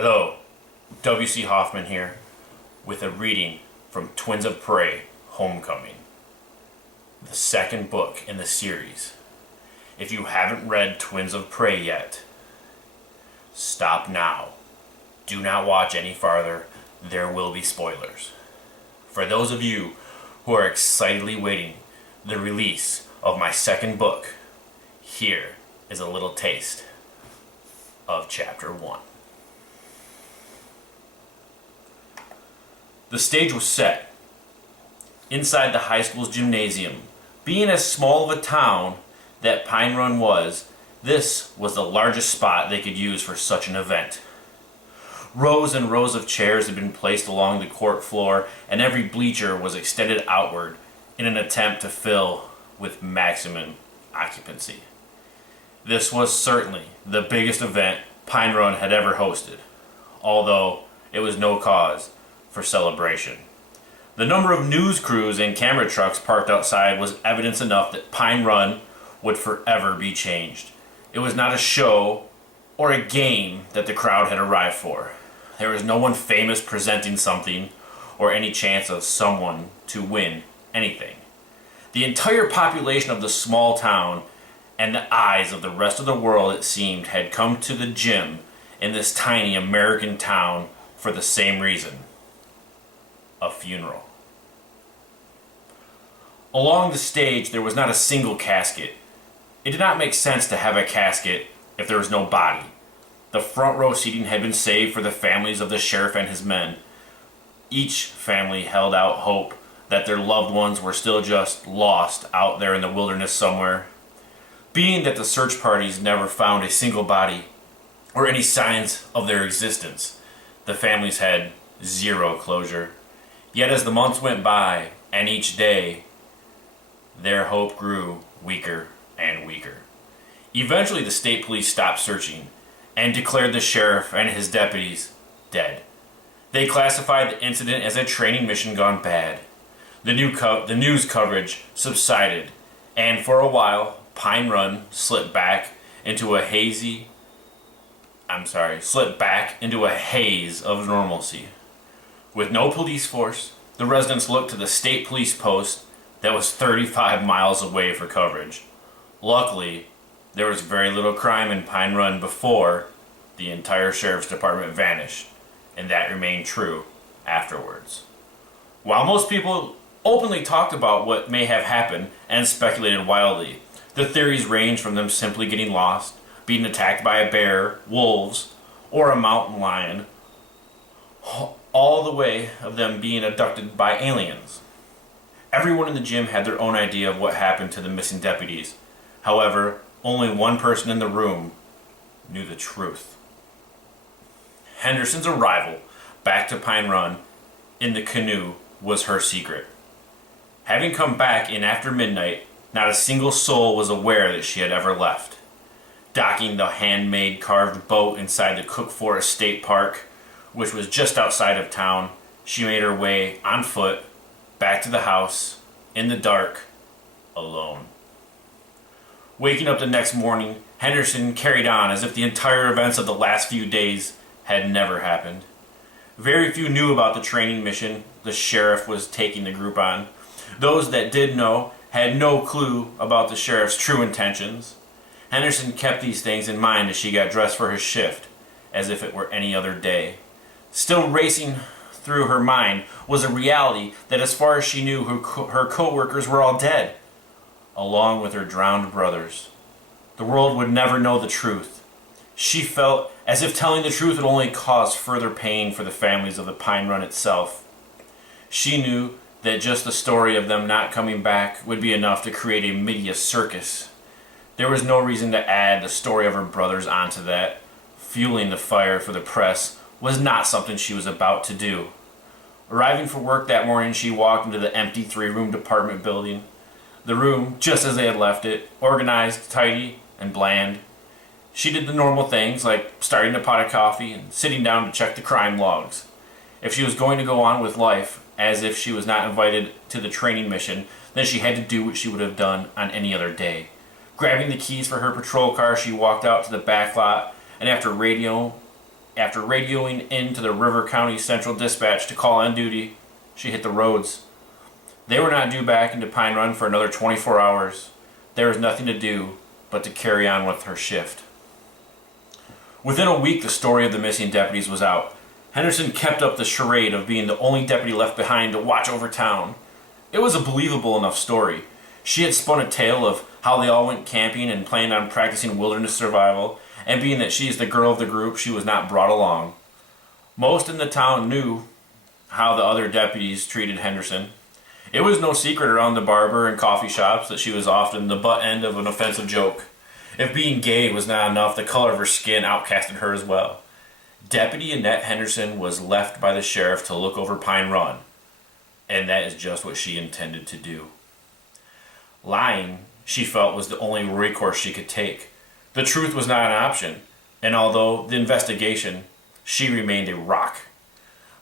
Hello, W.C. Hoffman here with a reading from Twins of Prey, Homecoming, the second book in the series. If you haven't read Twins of Prey yet, stop now. Do not watch any farther. There will be spoilers. For those of you who are excitedly waiting the release of my second book, here is a little taste of Chapter 1. The stage was set inside the high school's gymnasium. Being as small of a town that Pine Run was, this was the largest spot they could use for such an event. Rows and rows of chairs had been placed along the court floor, and every bleacher was extended outward in an attempt to fill with maximum occupancy. This was certainly the biggest event Pine Run had ever hosted, although it was no cause for celebration. The number of news crews and camera trucks parked outside was evidence enough that Pine Run would forever be changed. It was not a show or a game that the crowd had arrived for. There was no one famous presenting something or any chance of someone to win anything. The entire population of the small town and the eyes of the rest of the world, it seemed, had come to the gym in this tiny American town for the same reason: a funeral. Along the stage, there was not a single casket. It did not make sense to have a casket if there was no body. The front row seating had been saved for the families of the sheriff and his men. Each family held out hope that their loved ones were still just lost out there in the wilderness somewhere. Being that the search parties never found a single body or any signs of their existence, the families had zero closure. Yet as the months went by, and each day, their hope grew weaker and weaker. Eventually the state police stopped searching and declared the sheriff and his deputies dead. They classified the incident as a training mission gone bad. The news coverage subsided, and for a while, Pine Run slipped back into a haze of normalcy. With no police force, the residents looked to the state police post that was 35 miles away for coverage. Luckily, there was very little crime in Pine Run before the entire sheriff's department vanished, and that remained true afterwards. While most people openly talked about what may have happened and speculated wildly, the theories ranged from them simply getting lost, being attacked by a bear, wolves, or a mountain lion, all the way of them being abducted by aliens. Everyone in the gym had their own idea of what happened to the missing deputies. However, only one person in the room knew the truth. Henderson's arrival back to Pine Run in the canoe was her secret. Having come back in after midnight, not a single soul was aware that she had ever left. Docking the handmade carved boat inside the Cook Forest State Park, which was just outside of town, she made her way on foot back to the house in the dark, alone. Waking up the next morning, Henderson carried on as if the entire events of the last few days had never happened. Very few knew about the training mission the sheriff was taking the group on. Those that did know had no clue about the sheriff's true intentions. Henderson kept these things in mind as she got dressed for her shift, as if it were any other day. Still racing through her mind was a reality that, as far as she knew, her co-workers were all dead, along with her drowned brothers. The world would never know the truth. She felt as if telling the truth would only cause further pain for the families of the Pine Run itself. She knew that just the story of them not coming back would be enough to create a media circus. There was no reason to add the story of her brothers onto that. Fueling the fire for the press was not something she was about to do. Arriving for work that morning, she walked into the empty 3-room department building. The room, just as they had left it, organized, tidy, and bland. She did the normal things like starting a pot of coffee and sitting down to check the crime logs. If she was going to go on with life as if she was not invited to the training mission, then she had to do what she would have done on any other day. Grabbing the keys for her patrol car, she walked out to the back lot, and after radioing after radioing into the River County Central Dispatch to call on duty, she hit the roads. They were not due back into Pine Run for another 24 hours. There was nothing to do but to carry on with her shift. Within a week, the story of the missing deputies was out. Henderson kept up the charade of being the only deputy left behind to watch over town. It was a believable enough story. She had spun a tale of how they all went camping and planned on practicing wilderness survival, and being that she is the girl of the group, she was not brought along. Most in the town knew how the other deputies treated Henderson. It was no secret around the barber and coffee shops that she was often the butt end of an offensive joke. If being gay was not enough, the color of her skin outcasted her as well. Deputy Annette Henderson was left by the sheriff to look over Pine Run, and that is just what she intended to do. Lying, she felt, was the only recourse she could take. The truth was not an option, and although the investigation, she remained a rock.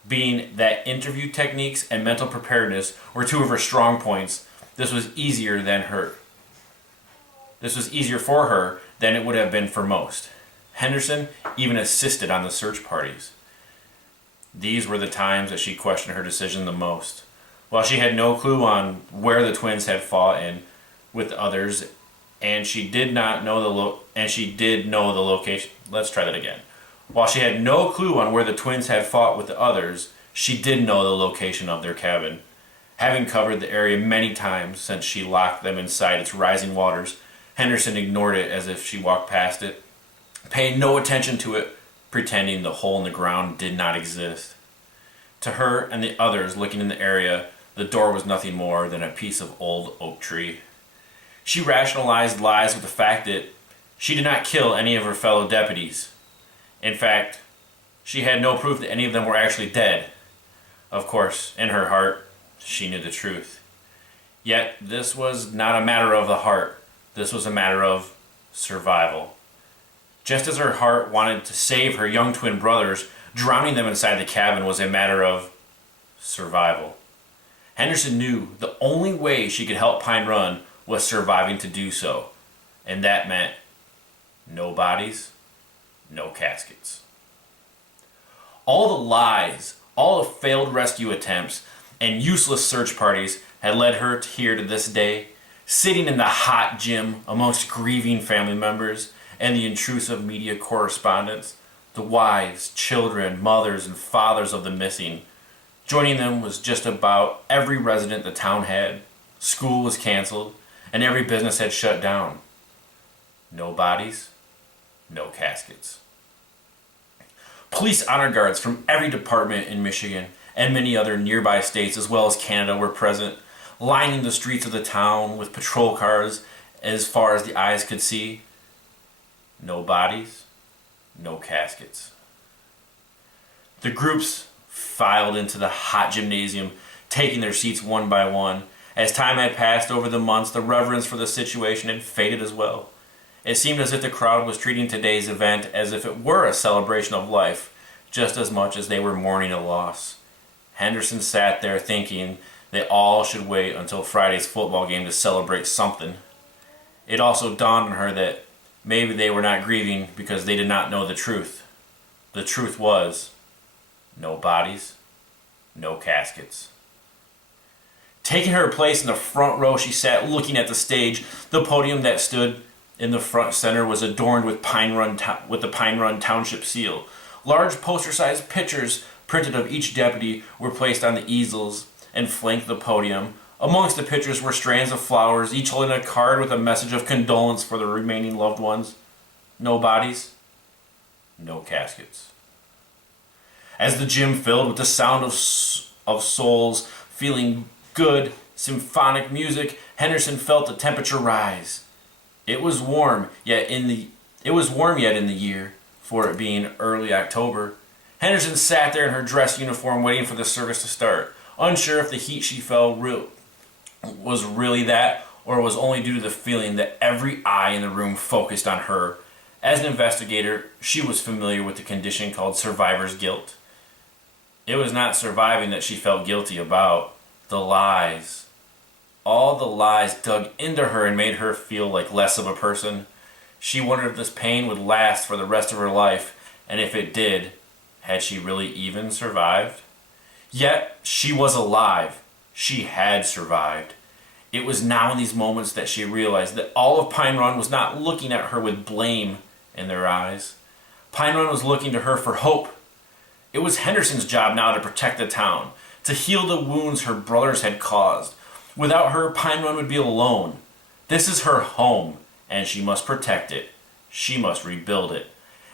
Being that interview techniques and mental preparedness were two of her strong points, this was easier for her than it would have been for most. Henderson even assisted on the search parties. These were the times that she questioned her decision the most. While she had no clue on where the twins had fought in with others, and she did know the location. Let's try that again. While she had no clue on where the twins had fought with the others, she did know the location of their cabin. Having covered the area many times since she locked them inside its rising waters, Henderson ignored it as if she walked past it, paying no attention to it, pretending the hole in the ground did not exist. To her and the others looking in the area, the door was nothing more than a piece of old oak tree. She rationalized lies with the fact that she did not kill any of her fellow deputies. In fact, she had no proof that any of them were actually dead. Of course, in her heart, she knew the truth. Yet, this was not a matter of the heart. This was a matter of survival. Just as her heart wanted to save her young twin brothers, drowning them inside the cabin was a matter of survival. Henderson knew the only way she could help Pine Run was surviving to do so, and that meant no bodies, no caskets. All the lies, all the failed rescue attempts, and useless search parties had led her here to this day, sitting in the hot gym amongst grieving family members and the intrusive media correspondents, the wives, children, mothers, and fathers of the missing. Joining them was just about every resident the town had. School was canceled, and every business had shut down. No bodies, no caskets. Police honor guards from every department in Michigan and many other nearby states as well as Canada were present, lining the streets of the town with patrol cars as far as the eyes could see. No bodies, no caskets. The groups filed into the hot gymnasium, taking their seats one by one. As time had passed over the months, the reverence for the situation had faded as well. It seemed as if the crowd was treating today's event as if it were a celebration of life, just as much as they were mourning a loss. Henderson sat there thinking they all should wait until Friday's football game to celebrate something. It also dawned on her that maybe they were not grieving because they did not know the truth. The truth was, no bodies, no caskets. Taking her place in the front row, she sat looking at the stage. The podium that stood in the front center was adorned with the Pine Run Township seal. Large poster-sized pictures printed of each deputy were placed on the easels and flanked the podium. Amongst the pictures were strands of flowers, each holding a card with a message of condolence for the remaining loved ones. No bodies, no caskets. As the gym filled with the sound of souls feeling good, symphonic music, Henderson felt the temperature rise. It was warm yet in the year, for it being early October. Henderson sat there in her dress uniform waiting for the service to start, unsure if the heat she felt was really that, or was only due to the feeling that every eye in the room focused on her. As an investigator, she was familiar with the condition called survivor's guilt. It was not surviving that she felt guilty about. The lies. All the lies dug into her and made her feel like less of a person. She wondered if this pain would last for the rest of her life, and if it did, Had she really even survived? Yet, she was alive. She had survived. It was now in these moments that she realized that all of Pine Run was not looking at her with blame in their eyes. Pine Run was looking to her for hope. It was Henderson's job now to protect the town, to heal the wounds her brothers had caused. Without her, Pine Run would be alone. This is her home, and she must protect it. She must rebuild it.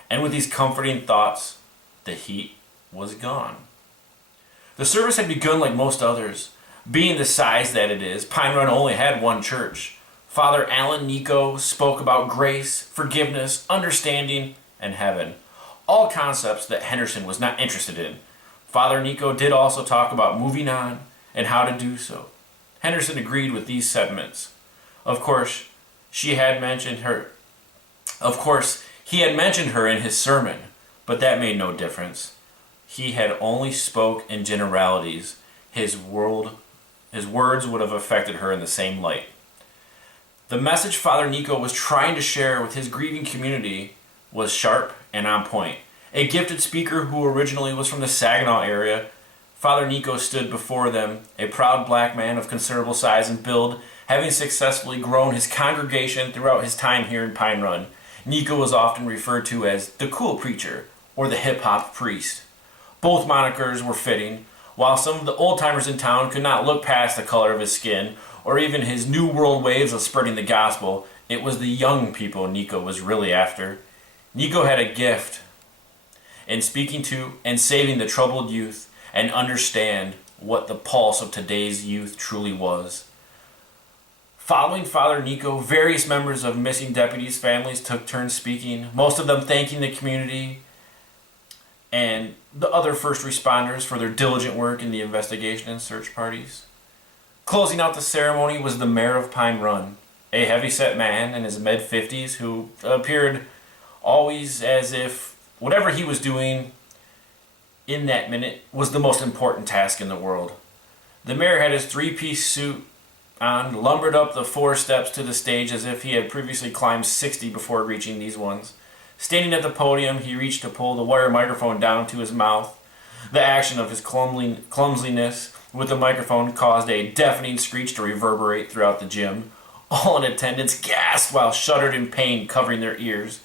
And with these comforting thoughts, the heat was gone. The service had begun like most others. Being the size that it is, Pine Run only had one church. Father Alan Nico spoke about grace, forgiveness, understanding, and heaven. All concepts that Henderson was not interested in. Father Nico did also talk about moving on and how to do so. Henderson agreed with these sentiments. Of course, he had mentioned her in his sermon, but that made no difference. He had only spoke in generalities. His words would have affected her in the same light. The message Father Nico was trying to share with his grieving community was sharp and on point. A gifted speaker who originally was from the Saginaw area, Father Nico stood before them, a proud black man of considerable size and build, having successfully grown his congregation throughout his time here in Pine Run. Nico was often referred to as the cool preacher or the hip-hop priest. Both monikers were fitting. While some of the old-timers in town could not look past the color of his skin or even his new world ways of spreading the gospel, it was the young people Nico was really after. Nico had a gift in speaking to and saving the troubled youth and understand what the pulse of today's youth truly was. Following Father Nico, various members of missing deputies' families took turns speaking, most of them thanking the community and the other first responders for their diligent work in the investigation and search parties. Closing out the ceremony was the mayor of Pine Run, a heavyset man in his mid-50s who appeared always as if whatever he was doing in that minute was the most important task in the world. The mayor had his three-piece suit on, lumbered up the 4 steps to the stage as if he had previously climbed 60 before reaching these ones. Standing at the podium, he reached to pull the wire microphone down to his mouth. The action of his clumsiness with the microphone caused a deafening screech to reverberate throughout the gym. All in attendance gasped while shuddered in pain, covering their ears.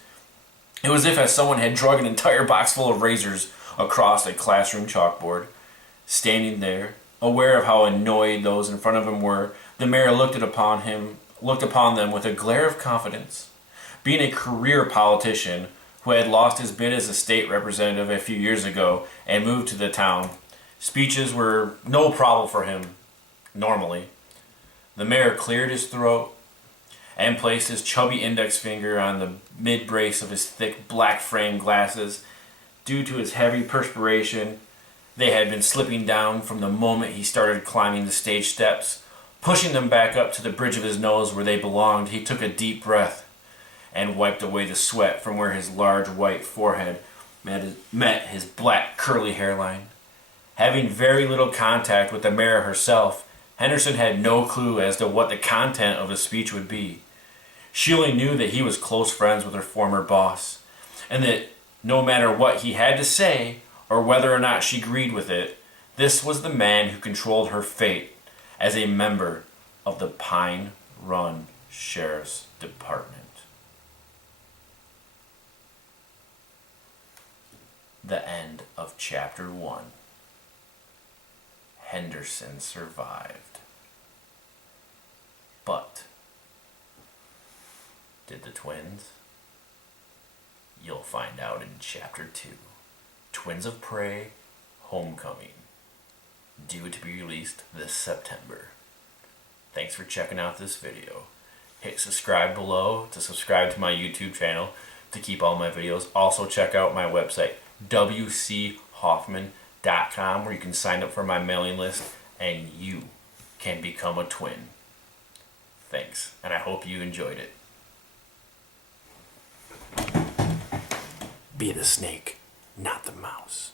It was as if someone had dragged an entire box full of razors across a classroom chalkboard. Standing there, aware of how annoyed those in front of him were, the mayor looked upon them with a glare of confidence. Being a career politician who had lost his bid as a state representative a few years ago and moved to the town, speeches were no problem for him, normally. The mayor cleared his throat and placed his chubby index finger on the mid-brace of his thick black-framed glasses. Due to his heavy perspiration, they had been slipping down from the moment he started climbing the stage steps. Pushing them back up to the bridge of his nose where they belonged, he took a deep breath and wiped away the sweat from where his large white forehead met his black curly hairline. Having very little contact with the mayor herself, Henderson had no clue as to what the content of his speech would be. She only knew that he was close friends with her former boss, and that no matter what he had to say, or whether or not she agreed with it, this was the man who controlled her fate as a member of the Pine Run Sheriff's Department. The end of Chapter 1. Henderson survived. But did the twins? You'll find out in Chapter 2. Twins of Prey, Homecoming. Due to be released this September. Thanks for checking out this video. Hit subscribe below to subscribe to my YouTube channel to keep all my videos. Also check out my website, wchoffman.com, where you can sign up for my mailing list and you can become a twin. Thanks, and I hope you enjoyed it. Be the snake, not the mouse.